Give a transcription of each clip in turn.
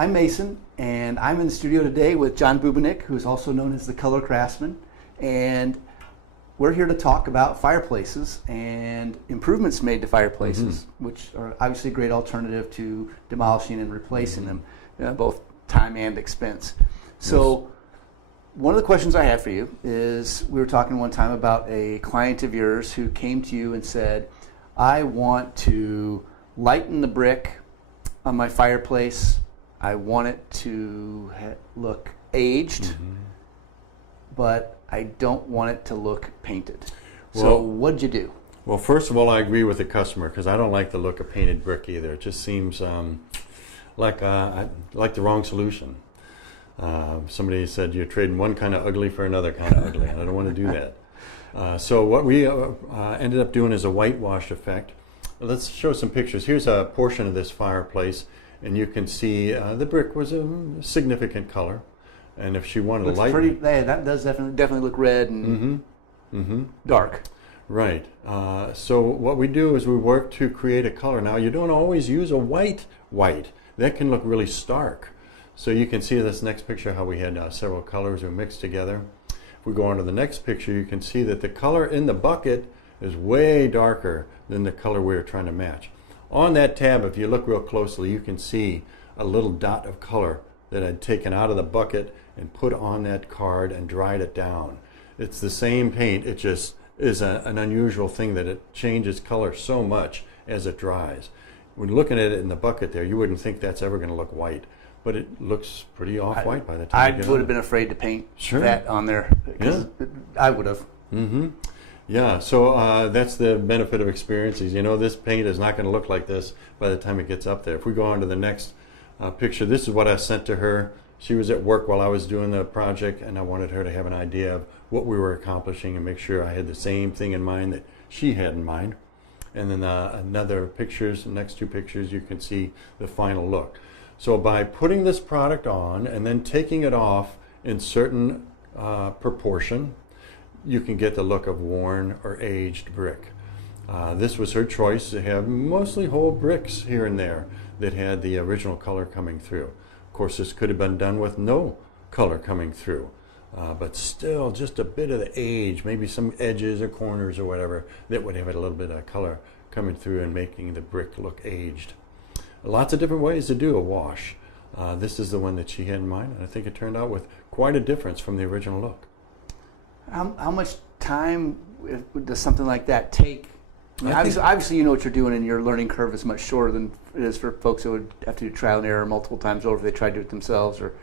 I'm Mason, and I'm in the studio today with John Bubenik, who's also known as the Color Craftsman, and we're here to talk about fireplaces and improvements made to fireplaces, which are obviously a great alternative to demolishing and replacing them, both time and expense. So one of the questions I have for you is, we were talking one time about a client of yours who came to you and said, I want to lighten the brick on my fireplace. I want it to look aged, but I don't want it to look painted. So what'd you do? Well, first of all, I agree with the customer, because I don't like the look of painted brick either. It just seems like the wrong solution. Somebody said you're trading one kind of ugly for another kind of ugly, and I don't want to do that. So what we ended up doing is a whitewash effect. Let's show some pictures. Here's a portion of this fireplace, and you can see the brick was a significant color. And if she wanted to lighten it, that does definitely look red and dark. Right. So what we do is we work to create a color. Now, you don't always use a white. That can look really stark. So you can see this next picture how we had several colors were mixed together. If we go on to the next picture, you can see that the color in the bucket is way darker than the color we were trying to match. On that tab, if you look real closely, you can see a little dot of color that I'd taken out of the bucket and put on that card and dried it down. It's the same paint, it just is an unusual thing that it changes color so much as it dries. When looking at it in the bucket there, you wouldn't think that's ever going to look white, but it looks pretty off-white by the time you get I would have been afraid to paint that on there. I would have. Yeah, so that's the benefit of experiences. You know, this paint is not going to look like this by the time it gets up there. If we go on to the next picture, this is what I sent to her. She was at work while I was doing the project, and I wanted her to have an idea of what we were accomplishing and make sure I had the same thing in mind that she had in mind. And then another pictures, the next two pictures, you can see the final look. So by putting this product on and then taking it off in certain proportion, you can get the look of worn or aged brick. This was her choice to have mostly whole bricks here and there that had the original color coming through. Of course, this could have been done with no color coming through, but still just a bit of the age, maybe some edges or corners or whatever that would have a little bit of color coming through and making the brick look aged. Lots of different ways to do a wash. This is the one that she had in mind, and I think it turned out with quite a difference from the original look. How much time does something like that take? I mean, obviously you know what you're doing, and your learning curve is much shorter than it is for folks who would have to do trial and error multiple times over if they tried to do it themselves or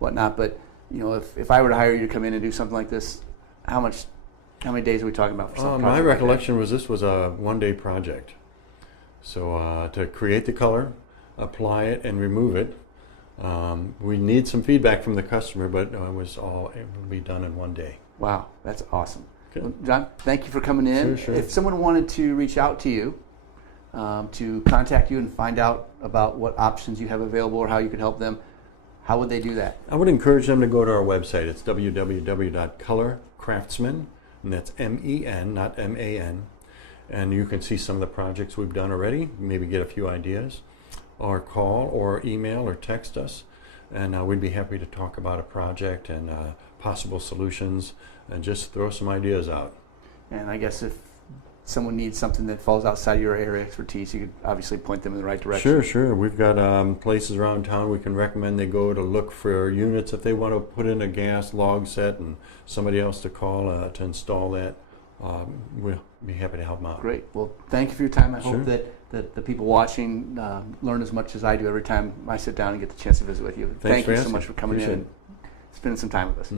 whatnot. But you know, if I were to hire you to come in and do something like this, how many days are we talking about for something? My recollection was this was a one-day project. So to create the color, apply it, and remove it, we need some feedback from the customer, but it was all able to be done in one day. Wow, that's awesome. Well, John, thank you for coming in. Sure. If someone wanted to reach out to you, to contact you and find out about what options you have available or how you could help them, how would they do that? I would encourage them to go to our website. It's www.colorcraftsmen, and that's M-E-N, not M-A-N. And you can see some of the projects we've done already, maybe get a few ideas, or call or email or text us, and we'd be happy to talk about a project and possible solutions and just throw some ideas out. And I guess if someone needs something that falls outside your area of expertise, you could obviously point them in the right direction. Sure. We've got places around town we can recommend they go to look for units if they want to put in a gas log set and somebody else to call to install that. We'll be happy to help them out. Great. Well, thank you for your time. I hope that the people watching learn as much as I do every time I sit down and get the chance to visit with you. Thank you so much for coming in and spending some time with us.